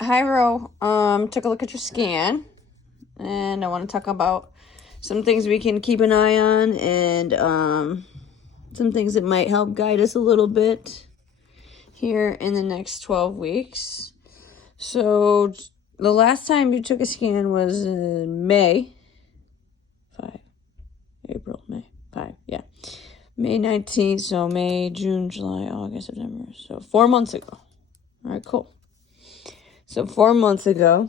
Hi, Ro. Took a look at your scan, and I want to talk about some things we can keep an eye on, and some things that might help guide us a little bit here in the next 12 weeks. So, the last time you took a scan was in May. 5, April, May, 5, yeah. May 19th, so May, June, July, August, September. So, 4 months ago. All right, cool. So, 4 months ago,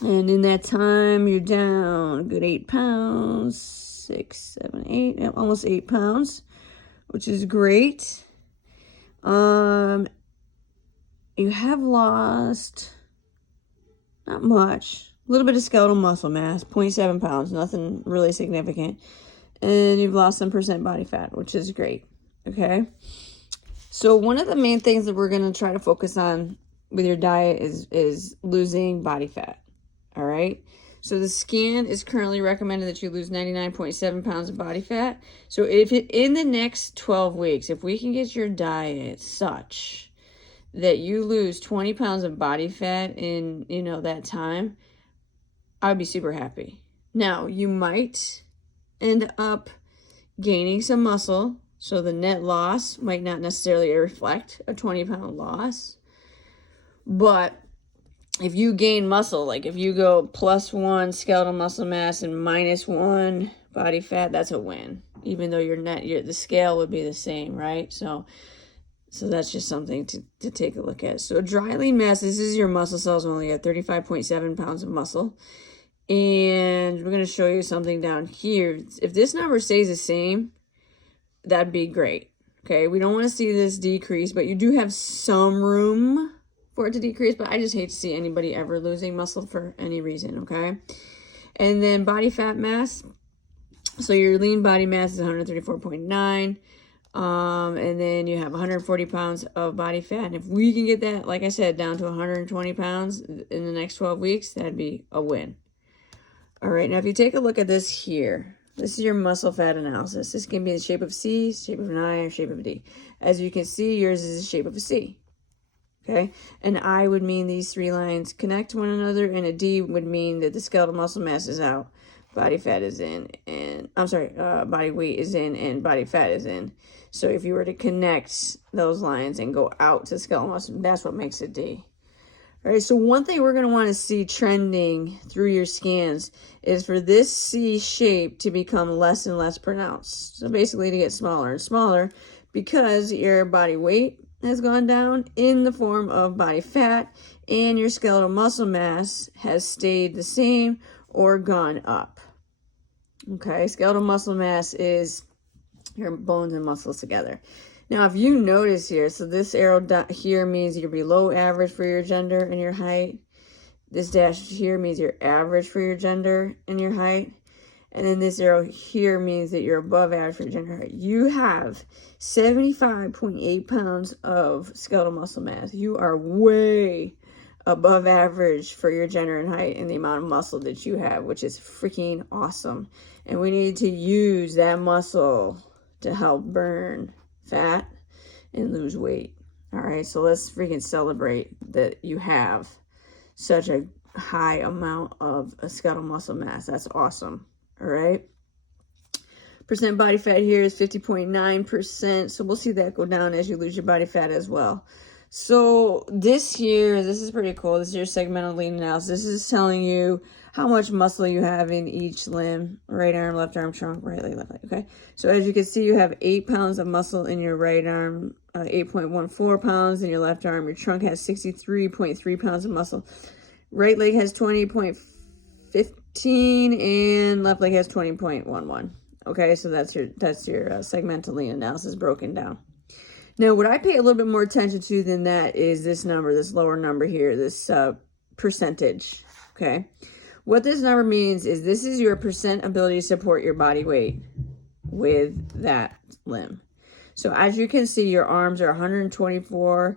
and in that time, you're down a good 8 pounds, 6, 7, 8, yeah, almost 8 pounds, which is great. You have lost not much, a little bit of skeletal muscle mass, 0.7 pounds, nothing really significant. And you've lost some percent body fat, which is great. Okay. So one of the main things that we're going to try to focus on with your diet is losing body fat. All right. So the scan is currently recommended that you lose 99.7 pounds of body fat. So in the next 12 weeks, if we can get your diet such that you lose 20 pounds of body fat in, that time, I'd be super happy. Now, you might end up gaining some muscle, so the net loss might not necessarily reflect a 20-pound loss. But if you gain muscle, like if you go +1 skeletal muscle mass and -1 body fat, that's a win. Even though the scale would be the same, right? So that's just something to take a look at. So dry lean mass, this is your muscle cells only at 35.7 pounds of muscle. And we're going to show you something down here. If this number stays the same, that'd be great. Okay, we don't want to see this decrease, but you do have some room for it to decrease, but I just hate to see anybody ever losing muscle for any reason, okay? And then body fat mass. So your lean body mass is 134.9. And then you have 140 pounds of body fat. And if we can get that, like I said, down to 120 pounds in the next 12 weeks, that'd be a win. All right, now if you take a look at this here, this is your muscle fat analysis. This can be the shape of C, shape of an I, or shape of a D. As you can see, yours is the shape of a C. Okay, an I would mean these three lines connect to one another, and a D would mean that the skeletal muscle mass is out, body fat is in, and body weight is in, and body fat is in. So if you were to connect those lines and go out to skeletal muscle, that's what makes a D. All right, so one thing we're going to want to see trending through your scans is for this C shape to become less and less pronounced. So basically to get smaller and smaller because your body weight has gone down in the form of body fat and your skeletal muscle mass has stayed the same or gone up. Okay, skeletal muscle mass is your bones and muscles together. Now, if you notice here, so this arrow here means you're below average for your gender and your height. This dash here means you're average for your gender and your height. And then this arrow here means that you're above average for your gender and height. You have 75.8 pounds of skeletal muscle mass. You are way above average for your gender and height and the amount of muscle that you have, which is freaking awesome. And we need to use that muscle to help burn fat and lose weight. All right, so let's freaking celebrate that you have such a high amount of skeletal muscle mass. That's awesome. All right, percent body fat here is 50.9%, so we'll see that go down as you lose your body fat as well. So this is pretty cool. This is your segmental lean analysis. This is telling you how much muscle you have in each limb, right arm, left arm, trunk, right leg, left leg, okay? So as you can see, you have 8 pounds of muscle in your right arm, 8.14 pounds in your left arm. Your trunk has 63.3 pounds of muscle. Right leg has 20.15 and left leg has 20.11. Okay, so that's your segmental lean analysis broken down. Now, what I pay a little bit more attention to than that is this number, this lower number here, this percentage, okay? What this number means is this is your percent ability to support your body weight with that limb. So as you can see, your arms are 124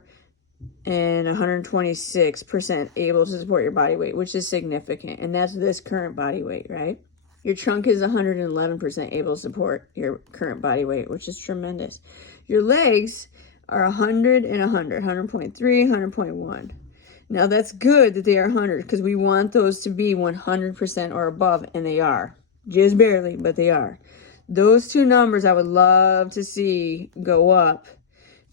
and 126% able to support your body weight, which is significant. And that's this current body weight, right? Your trunk is 111% able to support your current body weight, which is tremendous. Your legs are 100 and 100, 100.3, 100.1. Now that's good that they are 100 because we want those to be 100% or above, and they are. Just barely, but they are. Those two numbers I would love to see go up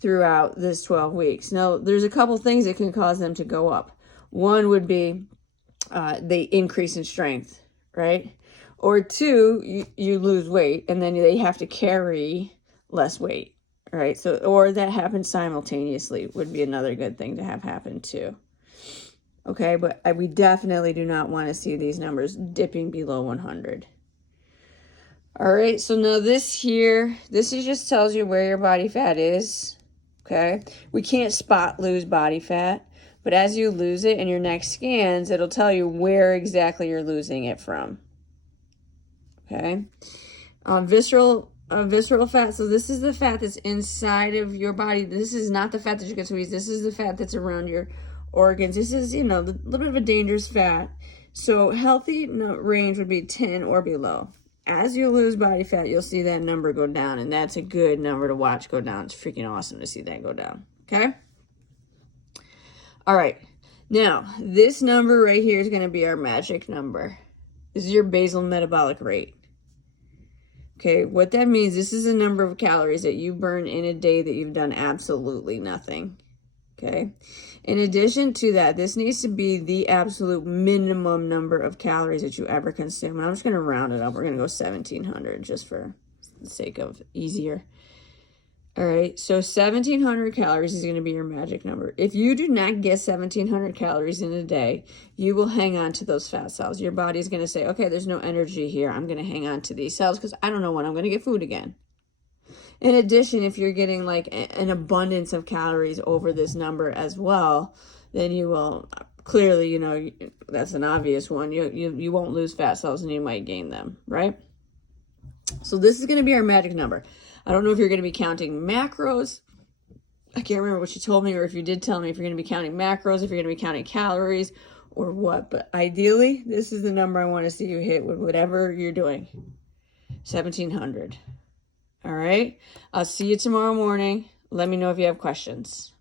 throughout this 12 weeks. Now, there's a couple things that can cause them to go up. One would be they increase in strength, right? Or two, you lose weight and then they have to carry less weight, right? So, or that happens simultaneously would be another good thing to have happen too. Okay, but we definitely do not want to see these numbers dipping below 100. All right, so now this just tells you where your body fat is, okay? We can't spot lose body fat, but as you lose it in your next scans, it'll tell you where exactly you're losing it from, okay? Visceral fat, so this is the fat that's inside of your body. This is not the fat that you can squeeze. This is the fat that's around your organs. This is, you know, a little bit of a dangerous fat. So healthy range would be 10 or below. As you lose body fat, you'll see that number go down, and that's a good number to watch go down. It's freaking awesome to see that go down, okay? All right, now, this number right here is going to be our magic number. This is your basal metabolic rate. Okay, what that means, this is the number of calories that you burn in a day that you've done absolutely nothing. Okay, in addition to that, this needs to be the absolute minimum number of calories that you ever consume. And I'm just going to round it up. We're going to go 1,700 just for the sake of easier. All right, so 1,700 calories is going to be your magic number. If you do not get 1,700 calories in a day, you will hang on to those fat cells. Your body is going to say, okay, there's no energy here. I'm going to hang on to these cells because I don't know when I'm going to get food again. In addition, if you're getting like an abundance of calories over this number as well, then you will clearly, you know, that's an obvious one. You won't lose fat cells and you might gain them, right? So this is going to be our magic number. I don't know if you're going to be counting macros. I can't remember what you told me, or if you did tell me if you're going to be counting macros, if you're going to be counting calories or what. But ideally, this is the number I want to see you hit with whatever you're doing. 1,700. All right. I'll see you tomorrow morning. Let me know if you have questions.